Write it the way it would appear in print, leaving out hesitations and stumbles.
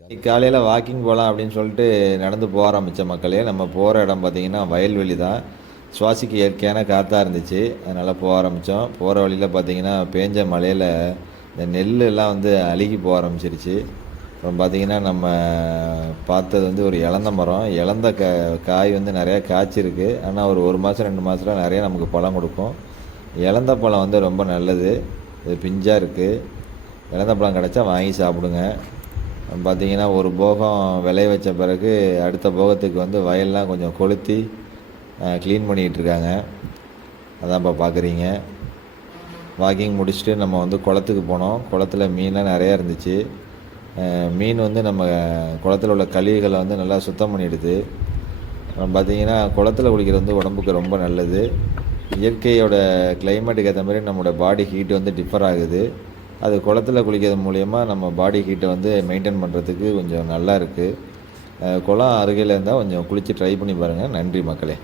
காலையில் வாக்கிங் போகலாம் அப்படின்னு சொல்லிட்டு நடந்து போக ஆரம்பித்த மக்களே, நம்ம போகிற இடம் பார்த்திங்கன்னா வயல்வெளி தான். சுவாசிக்க இயற்கையான காற்றா இருந்துச்சு. அதனால் போக ஆரம்பித்தோம். போகிற வழியில் பார்த்திங்கன்னா பேஞ்ச மழையில் இந்த நெல்லெல்லாம் வந்து அழுகி போக ஆரம்பிச்சிருச்சு. அப்புறம் பார்த்திங்கன்னா நம்ம பார்த்தது வந்து ஒரு இலந்த மரம். இலந்த காய் வந்து நிறையா காய்ச்சிருக்கு. ஆனால் ஒரு மாதம் 2 மாதத்தில் நிறையா நமக்கு பழம் கொடுக்கும். இலந்த பழம் வந்து ரொம்ப நல்லது. இது பிஞ்சாக இருக்குது. இலந்த பழம் கிடச்சா வாங்கி சாப்பிடுங்க. பார்த்திங்கன்னா ஒரு போகம் விளைய வச்ச பிறகு அடுத்த போகத்துக்கு வந்து வயல்லாம் கொஞ்சம் கொளுத்தி க்ளீன் பண்ணிகிட்ருக்காங்க. அதான் இப்போ பார்க்குறீங்க. வாக்கிங் முடிச்சுட்டு நம்ம வந்து குளத்துக்கு போனோம். குளத்துல மீன்லாம் நிறையா இருந்துச்சு. மீன் வந்து நம்ம குளத்தில் உள்ள கழிவுகளை வந்து நல்லா சுத்தம் பண்ணிடுது. பார்த்திங்கன்னா குளத்தில் குளிக்கிறது வந்து உடம்புக்கு ரொம்ப நல்லது. இயற்கையோட கிளைமேட்டுக்கு ஏற்ற மாதிரி நம்மளோட பாடி ஹீட் வந்து டிஃபர் ஆகுது. அது குளத்தில் குளிக்கிறது மூலயமா நம்ம பாடி ஹீட்டை வந்து மெயின்டைன் பண்ணுறதுக்கு கொஞ்சம் நல்லா இருக்குது. குளம் அருகில் இருந்தால் கொஞ்சம் குளித்து ட்ரை பண்ணி பாருங்கள். நன்றி மக்களே.